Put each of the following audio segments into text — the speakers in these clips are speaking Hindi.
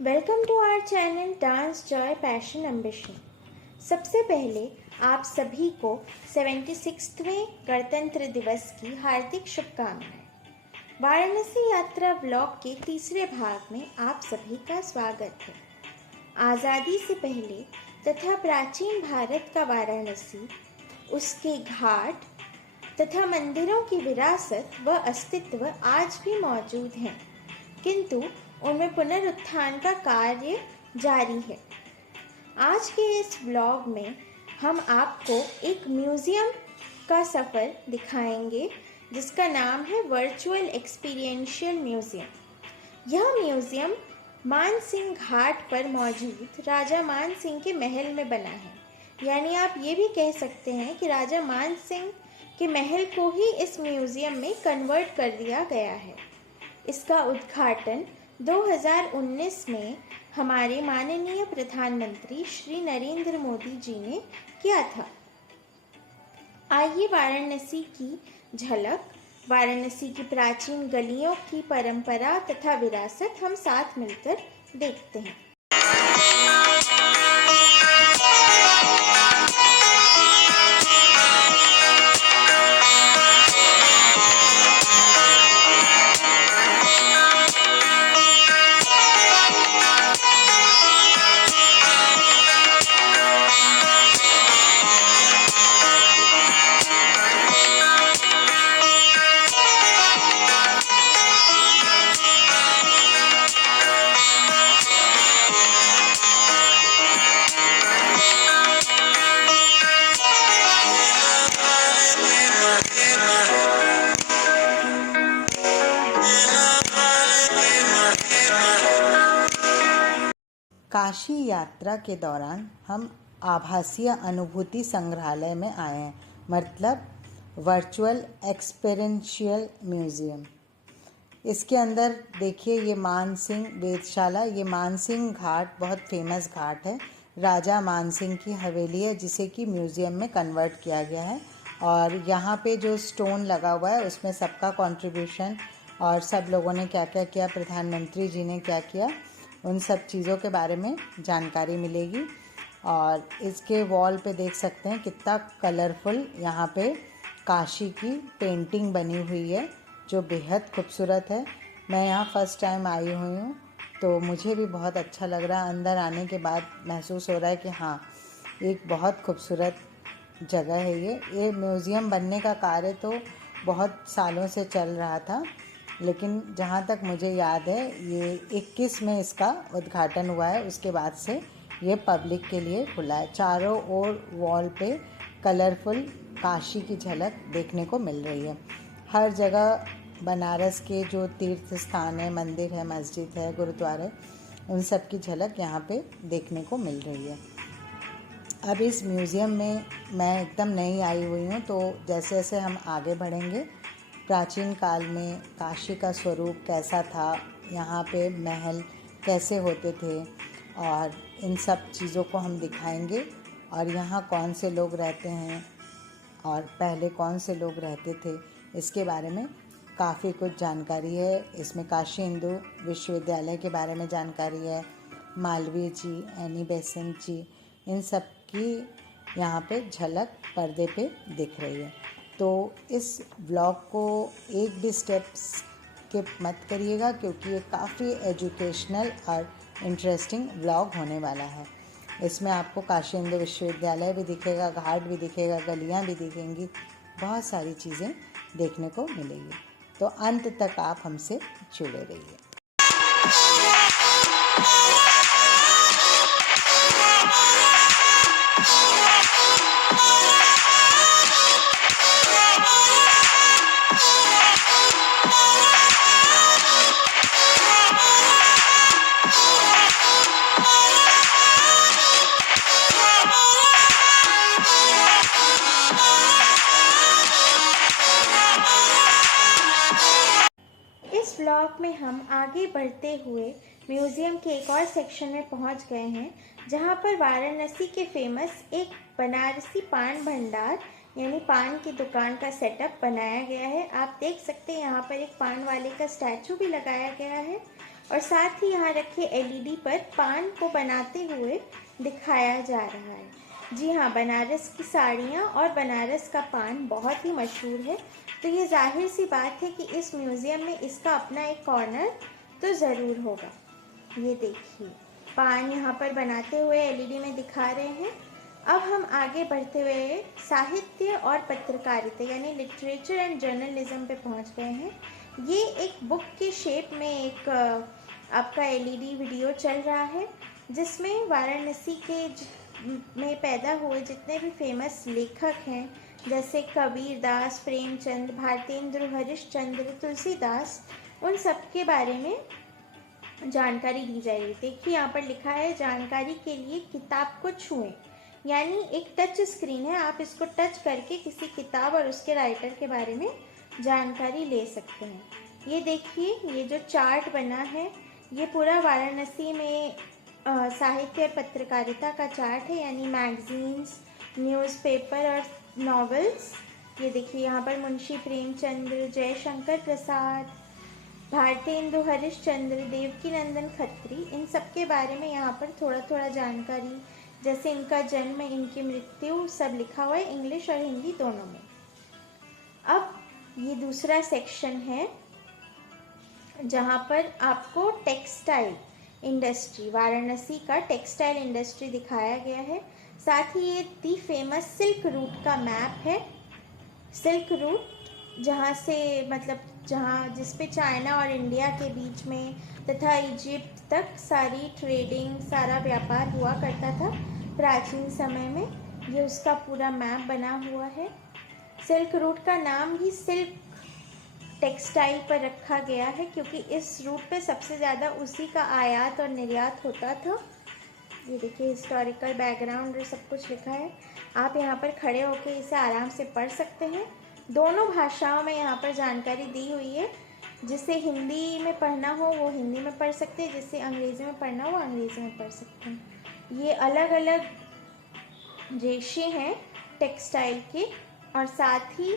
Welcome to our channel dance joy passion ambition. सबसे पहले आप सभी को 76वें गणतंत्र दिवस की हार्दिक शुभकामनाएं। वाराणसी यात्रा ब्लॉग के तीसरे भाग में आप सभी का स्वागत है। आज़ादी से पहले तथा प्राचीन भारत का वाराणसी, उसके घाट तथा मंदिरों की विरासत व अस्तित्व आज भी मौजूद हैं, किंतु उनमें पुनरुत्थान का कार्य जारी है। आज के इस ब्लॉग में हम आपको एक म्यूज़ियम का सफ़र दिखाएंगे जिसका नाम है वर्चुअल एक्सपीरियंशियल म्यूज़ियम। यह म्यूज़ियम मानसिंह घाट पर मौजूद राजा मानसिंह के महल में बना है, यानी आप ये भी कह सकते हैं कि राजा मानसिंह के महल को ही इस म्यूज़ियम में कन्वर्ट कर दिया गया है। इसका उद्घाटन 2019 में हमारे माननीय प्रधानमंत्री श्री नरेंद्र मोदी जी ने किया था। आइए वाराणसी की झलक, वाराणसी की प्राचीन गलियों की परंपरा तथा विरासत हम साथ मिलकर देखते हैं। काशी यात्रा के दौरान हम आभासीय अनुभूति संग्रहालय में आए हैं, मतलब वर्चुअल एक्सपीरियंशियल म्यूज़ियम। इसके अंदर देखिए, ये मानसिंह वेधशाला, ये मानसिंह घाट बहुत फेमस घाट है। राजा मानसिंह की हवेली है जिसे कि म्यूज़ियम में कन्वर्ट किया गया है। और यहाँ पे जो स्टोन लगा हुआ है उसमें सबका कंट्रीब्यूशन और सब लोगों ने क्या क्या किया, प्रधानमंत्री जी ने क्या किया, उन सब चीज़ों के बारे में जानकारी मिलेगी। और इसके वॉल पे देख सकते हैं कितना कलरफुल यहाँ पे काशी की पेंटिंग बनी हुई है जो बेहद खूबसूरत है। मैं यहाँ फ़र्स्ट टाइम आई हुई हूँ तो मुझे भी बहुत अच्छा लग रहा है। अंदर आने के बाद महसूस हो रहा है कि हाँ, एक बहुत खूबसूरत जगह है ये म्यूज़ियम बनने का कार्य तो बहुत सालों से चल रहा था, लेकिन जहाँ तक मुझे याद है ये 21 में इसका उद्घाटन हुआ है। उसके बाद से ये पब्लिक के लिए खुला है। चारों ओर वॉल पे कलरफुल काशी की झलक देखने को मिल रही है। हर जगह बनारस के जो तीर्थ स्थान है, मंदिर है, मस्जिद है, गुरुद्वारा है, उन सब की झलक यहाँ पे देखने को मिल रही है। अब इस म्यूज़ियम में मैं एकदम नई आई हुई हूँ, तो जैसे जैसे हम आगे बढ़ेंगे, प्राचीन काल में काशी का स्वरूप कैसा था, यहाँ पे महल कैसे होते थे, और इन सब चीज़ों को हम दिखाएंगे। और यहाँ कौन से लोग रहते हैं और पहले कौन से लोग रहते थे, इसके बारे में काफ़ी कुछ जानकारी है। इसमें काशी हिंदू विश्वविद्यालय के बारे में जानकारी है, मालवीय जी, एनी बेसेंट जी, इन सब की यहाँ पे झलक पर्दे पे दिख रही है। तो इस ब्लॉग को एक भी स्टेप स्किप मत करिएगा, क्योंकि ये काफ़ी एजुकेशनल और इंटरेस्टिंग ब्लॉग होने वाला है। इसमें आपको काशी हिंदू विश्वविद्यालय भी दिखेगा, घाट भी दिखेगा, गलियाँ भी दिखेंगी, बहुत सारी चीज़ें देखने को मिलेगी। तो अंत तक आप हमसे जुड़े रहिए। इस ब्लॉग में हम आगे बढ़ते हुए म्यूज़ियम के एक और सेक्शन में पहुंच गए हैं, जहां पर वाराणसी के फेमस एक बनारसी पान भंडार यानी पान की दुकान का सेटअप बनाया गया है। आप देख सकते हैं यहाँ पर एक पान वाले का स्टैचू भी लगाया गया है। और साथ ही यहाँ रखे एलईडी पर पान को बनाते हुए दिखाया जा रहा है। जी हाँ, बनारस की साड़ियाँ और बनारस का पान बहुत ही मशहूर है, तो ये जाहिर सी बात है कि इस म्यूज़ियम में इसका अपना एक कॉर्नर तो ज़रूर होगा। ये देखिए, पान यहाँ पर बनाते हुए एलईडी में दिखा रहे हैं। अब हम आगे बढ़ते हुए साहित्य और पत्रकारिता यानी लिटरेचर एंड जर्नलिज्म पे पहुँच गए हैं। ये एक बुक के शेप में एक आपका एलईडी वीडियो चल रहा है, जिसमें वाराणसी के में पैदा हुए जितने भी फेमस लेखक हैं, जैसे कबीर दास, प्रेमचंद, भारतेंदु हरिश्चंद्र, तुलसीदास, उन सब के बारे में जानकारी दी जाएगी। देखिए यहाँ पर लिखा है, जानकारी के लिए किताब को छुएं, यानी एक टच स्क्रीन है, आप इसको टच करके किसी किताब और उसके राइटर के बारे में जानकारी ले सकते हैं। ये देखिए, ये जो चार्ट बना है ये पूरा वाराणसी में साहित्य और पत्रकारिता का चार्ट है, यानी मैगजीन्स, न्यूज़पेपर और नॉवेल्स। ये देखिए यहाँ पर मुंशी प्रेमचंद्र, जयशंकर प्रसाद, भारतेंदु हरिश्चंद्र, देवकीनंदन खत्री, इन सब के बारे में यहाँ पर थोड़ा थोड़ा जानकारी, जैसे इनका जन्म, इनकी मृत्यु, सब लिखा हुआ है इंग्लिश और हिंदी दोनों में। अब ये दूसरा सेक्शन है जहाँ पर आपको टेक्सटाइल इंडस्ट्री, वाराणसी का टेक्सटाइल इंडस्ट्री दिखाया गया है। साथ ही ये दी फेमस सिल्क रूट का मैप है। सिल्क रूट जहाँ से मतलब जिस पे चाइना और इंडिया के बीच में तथा इजिप्ट तक सारी ट्रेडिंग, सारा व्यापार हुआ करता था प्राचीन समय में, ये उसका पूरा मैप बना हुआ है। सिल्क रूट का नाम ही सिल्क टेक्सटाइल पर रखा गया है, क्योंकि इस रूट पे सबसे ज़्यादा उसी का आयात और निर्यात होता था। ये देखिए, हिस्टोरिकल बैकग्राउंड और सब कुछ लिखा है। आप यहाँ पर खड़े होकर इसे आराम से पढ़ सकते हैं। दोनों भाषाओं में यहाँ पर जानकारी दी हुई है। जिसे हिंदी में पढ़ना हो वो हिंदी में पढ़ सकते हैं, जिसे अंग्रेज़ी में पढ़ना हो वो अंग्रेज़ी में पढ़ सकते हैं। ये अलग अलग रेशे हैं टेक्सटाइल के, और साथ ही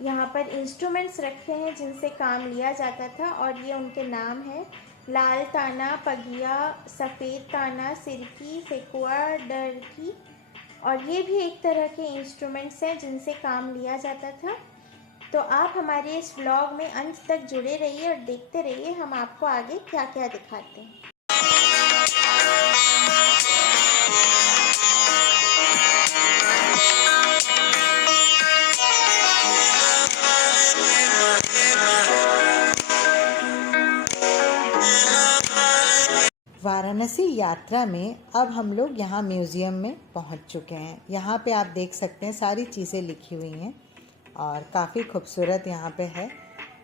यहाँ पर इंस्ट्रूमेंट्स रखे हैं जिनसे काम लिया जाता था, और ये उनके नाम हैं: लाल ताना, पगिया, सफ़ेद ताना, सिरकी, सेकुआ, डरकी, और ये भी एक तरह के इंस्ट्रूमेंट्स हैं जिनसे काम लिया जाता था। तो आप हमारे इस व्लॉग में अंत तक जुड़े रहिए और देखते रहिए हम आपको आगे क्या क्या दिखाते हैं। वाराणसी यात्रा में अब हम लोग यहाँ म्यूज़ियम में पहुँच चुके हैं। यहाँ पे आप देख सकते हैं सारी चीज़ें लिखी हुई हैं और काफ़ी खूबसूरत यहाँ पे है,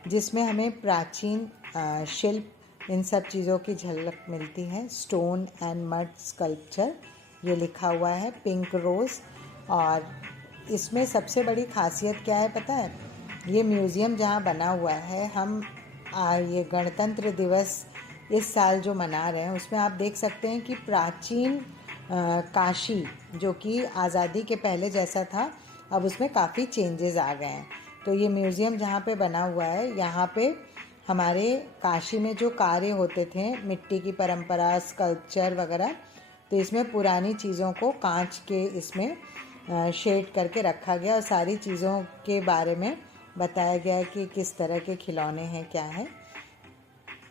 जिसमें हमें प्राचीन शिल्प, इन सब चीज़ों की झलक मिलती है। स्टोन एंड मड स्कल्पचर ये लिखा हुआ है, पिंक रोज़। और इसमें सबसे बड़ी खासियत क्या है पता है? ये म्यूज़ियम जहाँ बना हुआ है, हम ये गणतंत्र दिवस इस साल जो मना रहे हैं उसमें आप देख सकते हैं कि प्राचीन काशी, जो कि आज़ादी के पहले जैसा था, अब उसमें काफ़ी चेंजेस आ गए हैं। तो ये म्यूज़ियम जहाँ पे बना हुआ है, यहाँ पे हमारे काशी में जो कार्य होते थे, मिट्टी की परंपरा, स्कल्पचर वगैरह, तो इसमें पुरानी चीज़ों को कांच के इसमें शेड करके रखा गया और सारी चीज़ों के बारे में बताया गया कि किस तरह के खिलौने हैं, क्या है।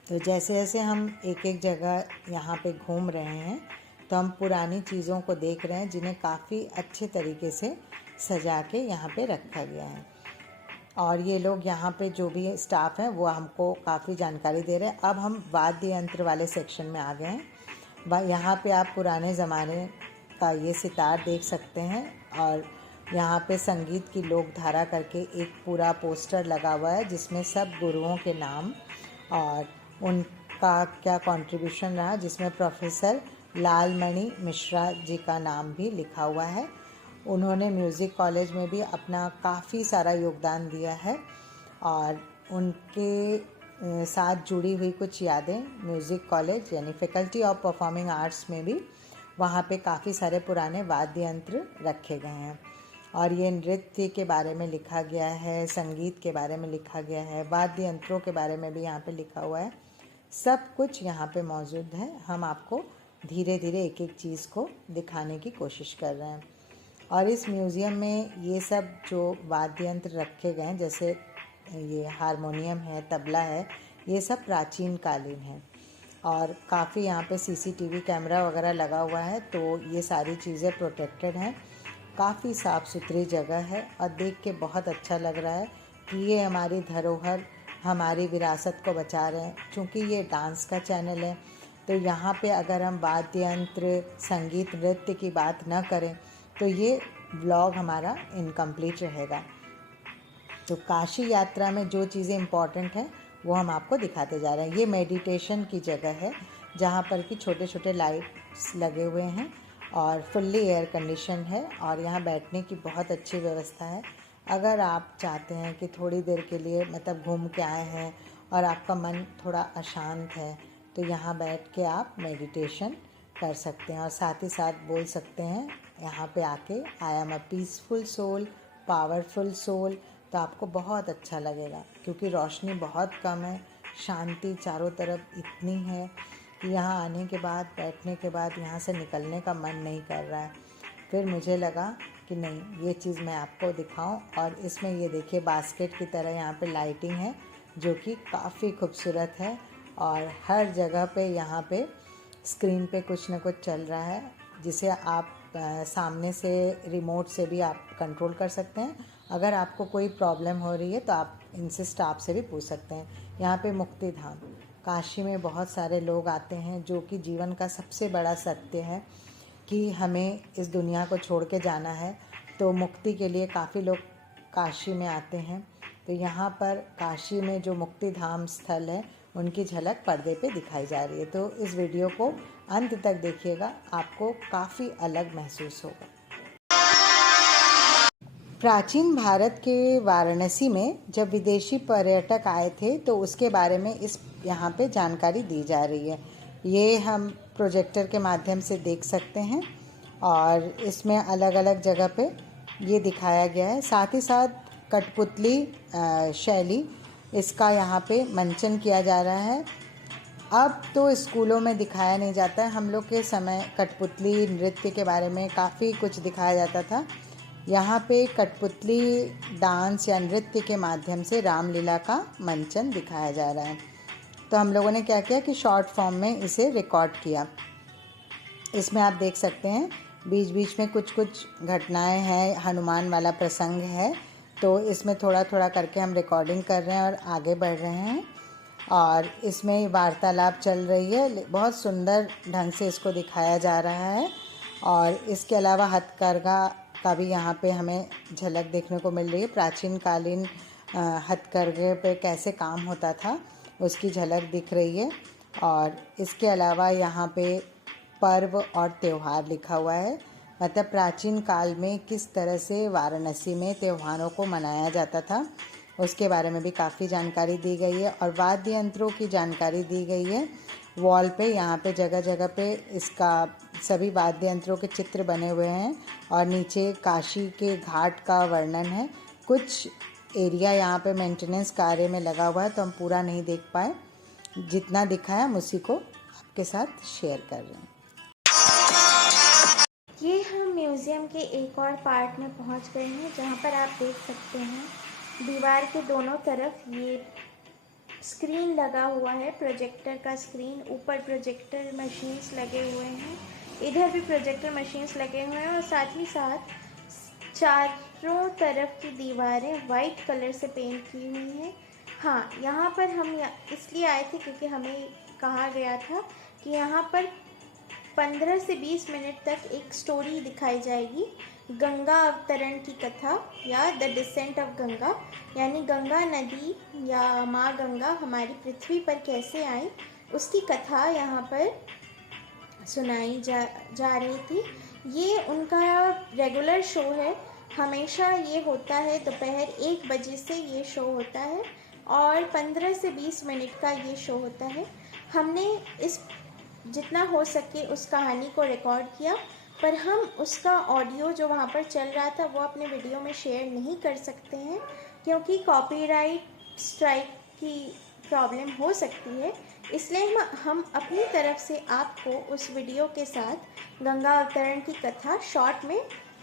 तो जैसे जैसे हम एक एक जगह यहाँ पे घूम रहे हैं तो हम पुरानी चीज़ों को देख रहे हैं, जिन्हें काफ़ी अच्छे तरीके से सजा के यहाँ पे रखा गया है। और ये लोग यहाँ पे जो भी स्टाफ हैं वो हमको काफ़ी जानकारी दे रहे हैं। अब हम वाद्य यंत्र वाले सेक्शन में आ गए हैं। यहाँ पे आप पुराने ज़माने का ये सितार देख सकते हैं, और यहाँ पे संगीत की लोक धारा करके एक पूरा पोस्टर लगा हुआ है, जिसमें सब गुरुओं के नाम और उनका क्या कंट्रीब्यूशन रहा, जिसमें प्रोफेसर लालमणि मिश्रा जी का नाम भी लिखा हुआ है। उन्होंने म्यूज़िक कॉलेज में भी अपना काफ़ी सारा योगदान दिया है, और उनके साथ जुड़ी हुई कुछ यादें म्यूज़िक कॉलेज यानी फैकल्टी ऑफ परफॉर्मिंग आर्ट्स में भी वहाँ पे काफ़ी सारे पुराने वाद्य यंत्र रखे गए हैं। और ये नृत्य के बारे में लिखा गया है, संगीत के बारे में लिखा गया है, वाद्य यंत्रों के बारे में भी यहाँ पे लिखा हुआ है। सब कुछ यहाँ पे मौजूद है। हम आपको धीरे धीरे एक एक चीज़ को दिखाने की कोशिश कर रहे हैं। और इस म्यूज़ियम में ये सब जो वाद्य यंत्र रखे गए हैं, जैसे ये हारमोनियम है, तबला है, ये सब प्राचीन कालीन है। और काफ़ी यहाँ पे सीसीटीवी कैमरा वगैरह लगा हुआ है, तो ये सारी चीज़ें प्रोटेक्टेड हैं। काफ़ी साफ़ सुथरी जगह है और देख के बहुत अच्छा लग रहा है कि ये हमारी धरोहर, हमारी विरासत को बचा रहे हैं। चूँकि ये डांस का चैनल है, तो यहाँ पे अगर हम वाद्य यंत्र, संगीत, नृत्य की बात न करें तो ये व्लॉग हमारा इनकम्प्लीट रहेगा। तो काशी यात्रा में जो चीज़ें इम्पॉर्टेंट हैं वो हम आपको दिखाते जा रहे हैं। ये मेडिटेशन की जगह है जहाँ पर कि छोटे छोटे लाइट्स लगे हुए हैं और फुल्ली एयर कंडीशन है और यहाँ बैठने की बहुत अच्छी व्यवस्था है। अगर आप चाहते हैं कि थोड़ी देर के लिए मतलब घूम के आए हैं और आपका मन थोड़ा अशांत है, तो यहाँ बैठ के आप मेडिटेशन कर सकते हैं और साथ ही साथ बोल सकते हैं यहाँ पे आके, I am a peaceful soul, powerful soul. तो आपको बहुत अच्छा लगेगा क्योंकि रोशनी बहुत कम है, शांति चारों तरफ इतनी है कि यहाँ आने के बाद, बैठने के बाद यहाँ से निकलने का मन नहीं कर रहा है। फिर मुझे लगा कि नहीं, ये चीज़ मैं आपको दिखाऊं। और इसमें ये देखिए बास्केट की तरह यहाँ पे लाइटिंग है जो कि काफ़ी खूबसूरत है और हर जगह पे यहाँ पे स्क्रीन पे कुछ न कुछ चल रहा है जिसे आप सामने से रिमोट से भी आप कंट्रोल कर सकते हैं। अगर आपको कोई प्रॉब्लम हो रही है तो आप इनसे स्टाफ से भी पूछ सकते हैं। यहाँ पे मुक्ति धाम, काशी में बहुत सारे लोग आते हैं, जो कि जीवन का सबसे बड़ा सत्य है कि हमें इस दुनिया को छोड़ के जाना है, तो मुक्ति के लिए काफ़ी लोग काशी में आते हैं। तो यहाँ पर काशी में जो मुक्ति धाम स्थल है उनकी झलक पर्दे पे दिखाई जा रही है। तो इस वीडियो को अंत तक देखिएगा, आपको काफ़ी अलग महसूस होगा। प्राचीन भारत के वाराणसी में जब विदेशी पर्यटक आए थे तो उसके बारे में इस यहाँ पे जानकारी दी जा रही है। ये हम प्रोजेक्टर के माध्यम से देख सकते हैं और इसमें अलग अलग जगह पे ये दिखाया गया है। साथ ही साथ कठपुतली शैली, इसका यहाँ पे मंचन किया जा रहा है। अब तो स्कूलों में दिखाया नहीं जाता है, हम लोग के समय कठपुतली नृत्य के बारे में काफ़ी कुछ दिखाया जाता था। यहाँ पे कठपुतली डांस या नृत्य के माध्यम से रामलीला का मंचन दिखाया जा रहा है। तो हम लोगों ने क्या किया कि शॉर्ट फॉर्म में इसे रिकॉर्ड किया। इसमें आप देख सकते हैं बीच बीच में कुछ कुछ घटनाएं हैं, हनुमान वाला प्रसंग है, तो इसमें थोड़ा थोड़ा करके हम रिकॉर्डिंग कर रहे हैं और आगे बढ़ रहे हैं। और इसमें वार्तालाप चल रही है, बहुत सुंदर ढंग से इसको दिखाया जा रहा है। और इसके अलावा हथकरघा का भी यहाँ पे हमें झलक देखने को मिल रही है। प्राचीन कालीन हथकरघे पे कैसे काम होता था उसकी झलक दिख रही है। और इसके अलावा यहाँ पे पर्व और त्यौहार लिखा हुआ है, मतलब प्राचीन काल में किस तरह से वाराणसी में त्योहारों को मनाया जाता था उसके बारे में भी काफ़ी जानकारी दी गई है। और वाद्य यंत्रों की जानकारी दी गई है। वॉल पे यहाँ पे जगह जगह पे इसका सभी वाद्य यंत्रों के चित्र बने हुए हैं और नीचे काशी के घाट का वर्णन है। कुछ एरिया यहाँ पे मेंटेनेंस कार्य में लगा हुआ है तो हम पूरा नहीं देख पाए, जितना दिखा है हम उसी को आपके साथ शेयर कर रहे हैं। ये हम म्यूज़ियम के एक और पार्ट में पहुंच गए हैं जहां पर आप देख सकते हैं दीवार के दोनों तरफ ये स्क्रीन लगा हुआ है, प्रोजेक्टर का स्क्रीन। ऊपर प्रोजेक्टर मशीन्स लगे हुए हैं, इधर भी प्रोजेक्टर मशीन्स लगे हुए हैं और साथ ही साथ चारों तरफ की दीवारें वाइट कलर से पेंट की हुई हैं। हाँ, यहाँ पर हम इसलिए आए थे क्योंकि हमें कहा गया था कि यहाँ पर 15 से 20 मिनट तक एक स्टोरी दिखाई जाएगी, गंगा अवतरण की कथा या द डिसेंट ऑफ गंगा, यानी गंगा नदी या माँ गंगा हमारी पृथ्वी पर कैसे आई उसकी कथा यहाँ पर सुनाई जा रही थी। ये उनका रेगुलर शो है, हमेशा ये होता है, दोपहर 1 बजे से ये शो होता है और 15 से 20 मिनट का ये शो होता है। हमने इस जितना हो सके उस कहानी को रिकॉर्ड किया, पर हम उसका ऑडियो जो वहाँ पर चल रहा था वो अपने वीडियो में शेयर नहीं कर सकते हैं क्योंकि कॉपीराइट स्ट्राइक की प्रॉब्लम हो सकती है, इसलिए हम अपनी तरफ से आपको उस वीडियो के साथ गंगा अवतरण की कथा शॉर्ट में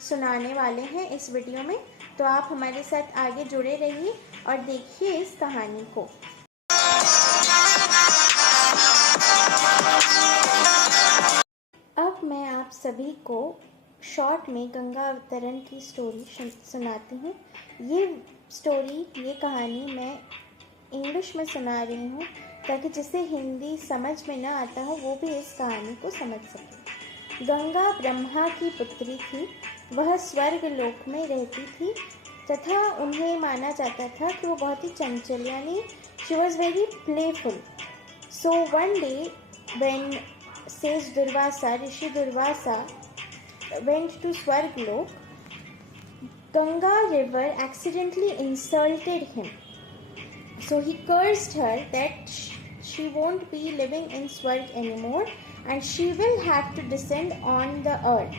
सुनाने वाले हैं इस वीडियो में। तो आप हमारे साथ आगे जुड़े रहिए और देखिए इस कहानी को। अब मैं आप सभी को शॉर्ट में गंगा अवतरण की स्टोरी सुनाती हूँ। ये कहानी मैं इंग्लिश में सुना रही हूँ ताकि जिसे हिंदी समझ में न आता हो वो भी इस कहानी को समझ सके। गंगा ब्रह्मा की पुत्री थी। वह स्वर्ग लोक में रहती थी तथा उन्हें माना जाता था कि वो बहुत ही चंचल, यानी she was very playful. So one day when sage Durvasa, Rishi Durvasa went to Swarglok, Ganga river accidentally insulted him. So he cursed her that she won't be living in Swarg anymore and she will have to descend on the earth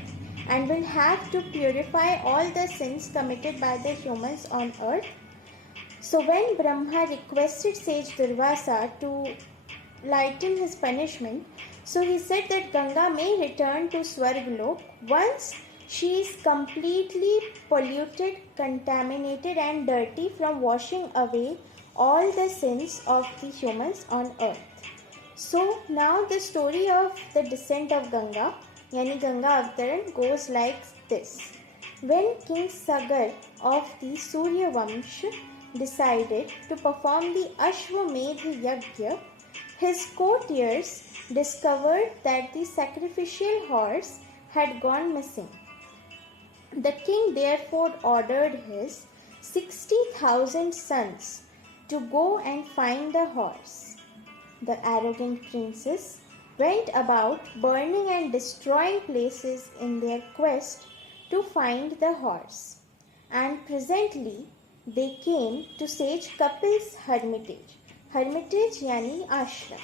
and will have to purify all the sins committed by the humans on earth. So when Brahma requested sage Durvasa to lighten his punishment, so he said that Ganga may return to Swarglok once she is completely polluted, contaminated and dirty from washing away all the sins of the humans on earth. So now the story of the descent of Ganga, yani Ganga Avtaran, goes like this. When King Sagar of the Surya Vamsh decided to perform the Ashwamedh Yagya, his courtiers discovered that the sacrificial horse had gone missing. The king therefore ordered his 60,000 sons to go and find the horse. The arrogant princes went about burning and destroying places in their quest to find the horse. And presently they came to sage Kapil's hermitage. Hermitage yani ashram.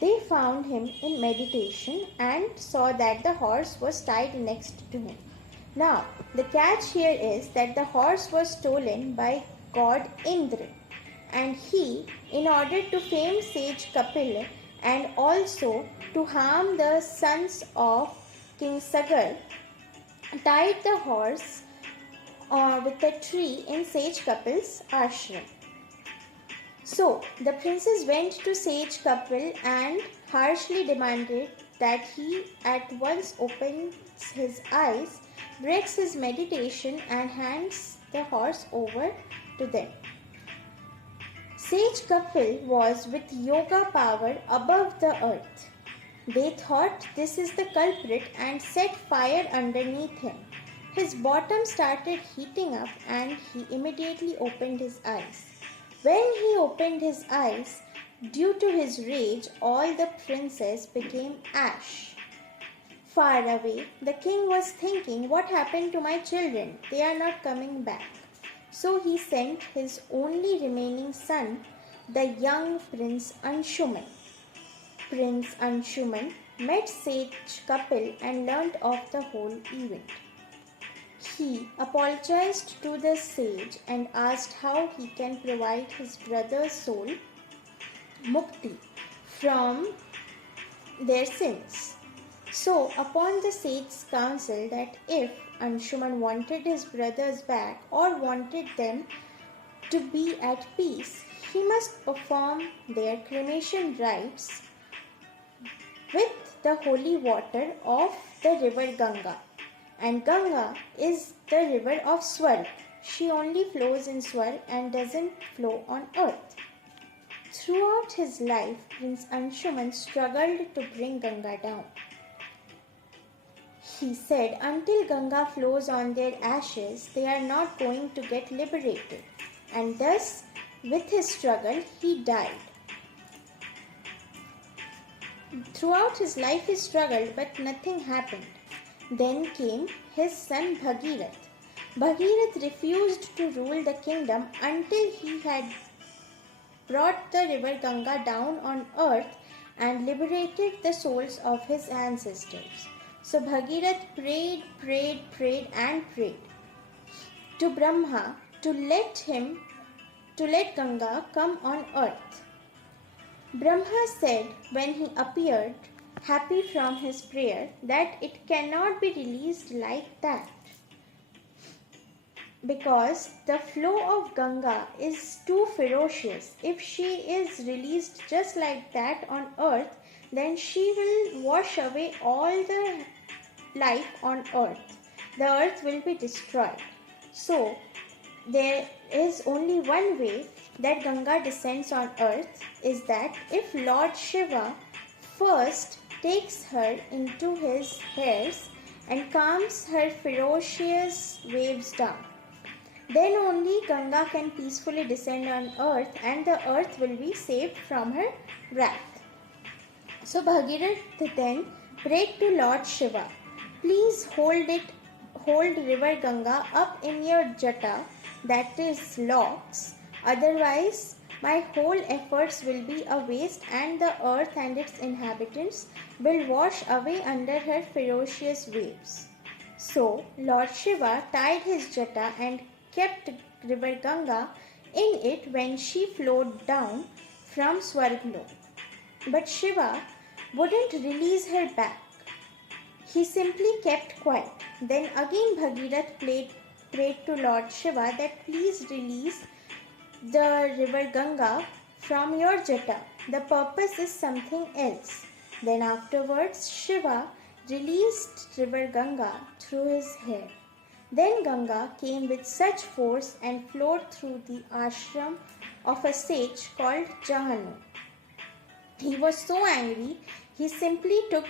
They found him in meditation and saw that the horse was tied next to him. Now, the catch here is that the horse was stolen by god Indra, and he, in order to fame sage Kapil and also to harm the sons of King Sagar, tied the horse with a tree in sage Kapil's ashram. So the princes went to sage Kapil and harshly demanded that he at once opens his eyes, breaks his meditation and hands the horse over to them. Sage Kapil was with yoga power above the earth. They thought this is the culprit and set fire underneath him. His bottom started heating up and he immediately opened his eyes. When he opened his eyes, due to his rage, all the princes became ash. Far away, the king was thinking, what happened to my children? They are not coming back. So he sent his only remaining son, the young Prince Anshuman. Prince Anshuman met sage Kapil and learnt of the whole event. He apologized to the sage and asked how he can provide his brother's soul mukti from their sins. So, upon the sage's counsel that if Anshuman wanted his brothers back or wanted them to be at peace, he must perform their cremation rites with the holy water of the river Ganga. And Ganga is the river of Swarg. She only flows in Swarg and doesn't flow on earth. Throughout his life, Prince Anshuman struggled to bring Ganga down. He said, until Ganga flows on their ashes, they are not going to get liberated. And thus, with his struggle, he died. Throughout his life, he struggled, but nothing happened. Then came his son Bhagirath. Bhagirath refused to rule the kingdom until he had brought the river Ganga down on earth and liberated the souls of his ancestors. So Bhagirath prayed to Brahma to let Ganga come on earth. Brahma said when he appeared, happy from his prayer, that it cannot be released like that, because the flow of Ganga is too ferocious. If she is released just like that on earth, then she will wash away all the life on earth. The earth will be destroyed. So, there is only one way that Ganga descends on earth, is that if Lord Shiva first takes her into his hairs and calms her ferocious waves down. Then only Ganga can peacefully descend on earth and the earth will be saved from her wrath. So Bhagirath then prayed to Lord Shiva, please hold river Ganga up in your jata, that is locks, otherwise my whole efforts will be a waste and the earth and its inhabitants will wash away under her ferocious waves. So Lord Shiva tied his jata and kept river Ganga in it when she flowed down from Swarglok. But Shiva wouldn't release her back. He simply kept quiet. Then again Bhagirath prayed to Lord Shiva that please release the river Ganga from your jata. The purpose is something else. Then afterwards Shiva released river Ganga through his hair. Then Ganga came with such force and flowed through the ashram of a sage called Jahanu. He was so angry, he simply took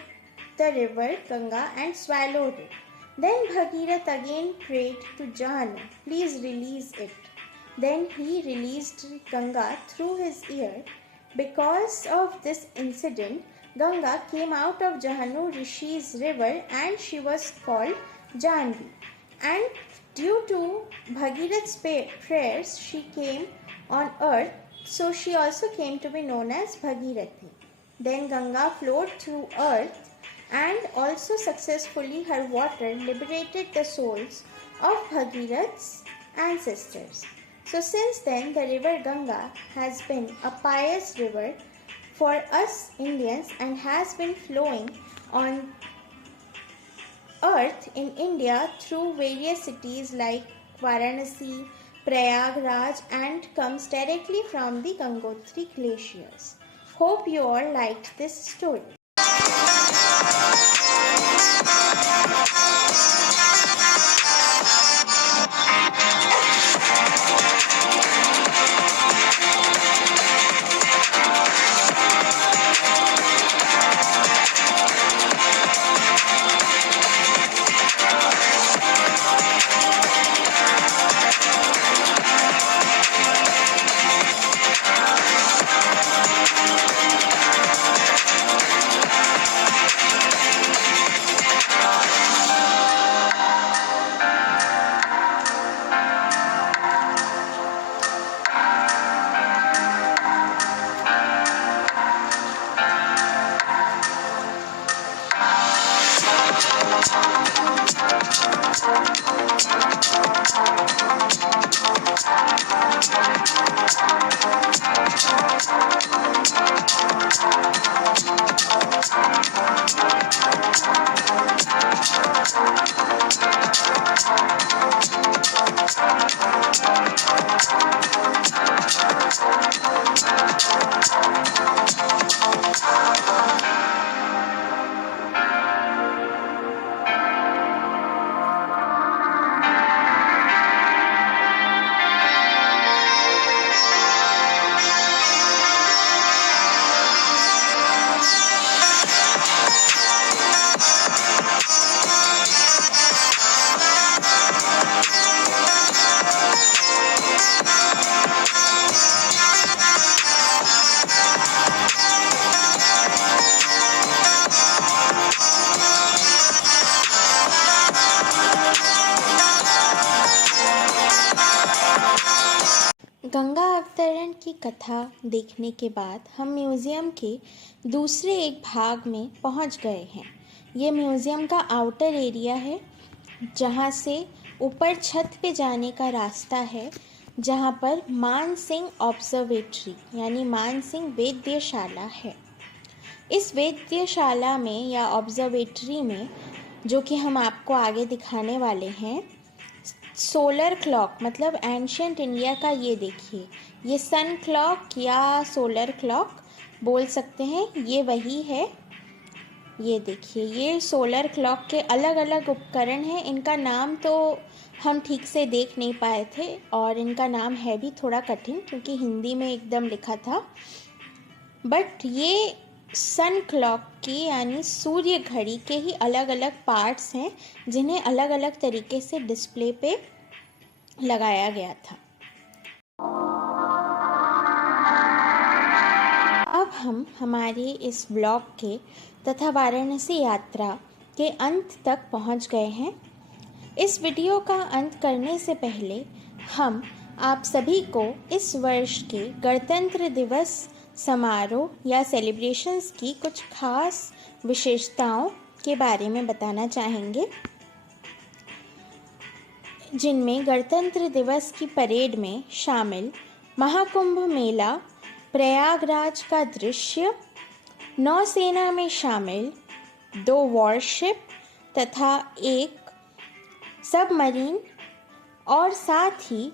the river Ganga and swallowed it. Then Bhagirath again prayed to Jahanu, please release it. Then he released Ganga through his ear. Because of this incident, Ganga came out of Jahanu Rishi's river and she was called Janvi. And due to Bhagirath's prayers, she came on earth, so she also came to be known as Bhagirathi. Then Ganga flowed through earth and also successfully her water liberated the souls of Bhagirath's ancestors. So since then the river Ganga has been a pious river for us Indians and has been flowing on earth in India through various cities like Varanasi, Prayagraj and comes directly from the Gangotri glaciers. Hope you all liked this story. Ganga अवतरण की कथा देखने के बाद हम म्यूज़ियम के दूसरे एक भाग में पहुंच गए हैं। ये म्यूज़ियम का आउटर एरिया है, जहां से ऊपर छत पे जाने का रास्ता है, जहाँ पर मानसिंह ऑब्जर्वेटरी यानी मानसिंह वेधशाला है। इस वेधशाला में या ऑब्जर्वेटरी में, जो कि हम आपको आगे दिखाने वाले हैं, सोलर क्लॉक मतलब एंशियंट इंडिया का, ये देखिए, ये सन क्लॉक या सोलर क्लॉक बोल सकते हैं, ये वही है। ये देखिए, ये सोलर क्लॉक के अलग अलग उपकरण हैं। इनका नाम तो हम ठीक से देख नहीं पाए थे और इनका नाम है भी थोड़ा कठिन क्योंकि हिंदी में एकदम लिखा था। बट ये सन क्लॉक की यानी सूर्य घड़ी के ही अलग अलग पार्ट्स हैं जिन्हें अलग अलग तरीके से डिस्प्ले पे लगाया गया था। अब हम हमारे इस ब्लॉग के तथा वाराणसी यात्रा के अंत तक पहुंच गए हैं। इस वीडियो का अंत करने से पहले हम आप सभी को इस वर्ष के गणतंत्र दिवस समारोह या सेलिब्रेशंस की कुछ खास विशेषताओं के बारे में बताना चाहेंगे, जिनमें गणतंत्र दिवस की परेड में शामिल महाकुंभ मेला, प्रयागराज का दृश्य, नौसेना में शामिल 2 वॉरशिप तथा 1 सबमरीन और साथ ही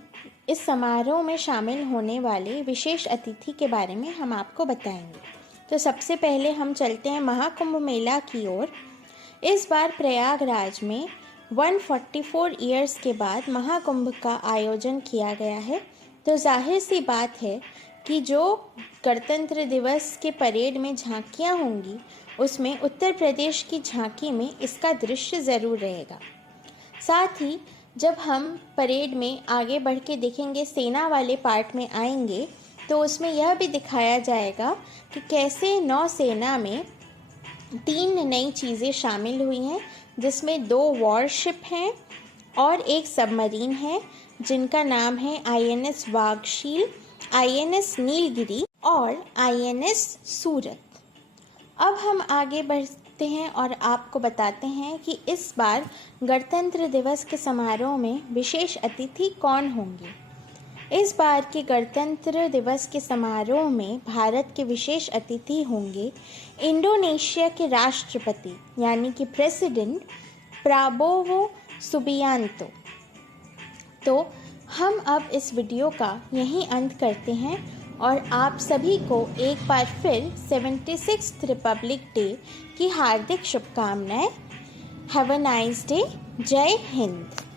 इस समारोह में शामिल होने वाले विशेष अतिथि के बारे में हम आपको बताएंगे। तो सबसे पहले हम चलते हैं महाकुंभ मेला की ओर। इस बार प्रयागराज में 144 ईयर्स के बाद महाकुंभ का आयोजन किया गया है। तो जाहिर सी बात है कि जो गणतंत्र दिवस के परेड में झांकियाँ होंगी उसमें उत्तर प्रदेश की झांकी में इसका दृश्य ज़रूर रहेगा। साथ ही जब हम परेड में आगे बढ़ के देखेंगे, सेना वाले पार्ट में आएंगे, तो उसमें यह भी दिखाया जाएगा कि कैसे नौसेना में 3 नई चीज़ें शामिल हुई हैं, जिसमें 2 वॉरशिप हैं और 1 सबमरीन है जिनका नाम है INS वागशील, INS नीलगिरी और INS सूरत। अब हम आगे बढ़ते हैं और आपको बताते हैं कि इस बार गणतंत्र दिवस के समारोह में विशेष अतिथि कौन होंगे। इस बार के गणतंत्र दिवस के समारोह में भारत के विशेष अतिथि होंगे इंडोनेशिया के राष्ट्रपति यानी कि प्रेसिडेंट प्राबोवो सुबियांतो। तो हम अब इस वीडियो का यहीं अंत करते हैं और आप सभी को एक बार फिर 76th रिपब्लिक डे की हार्दिक शुभकामनाएं। Have a nice day. जय हिंद।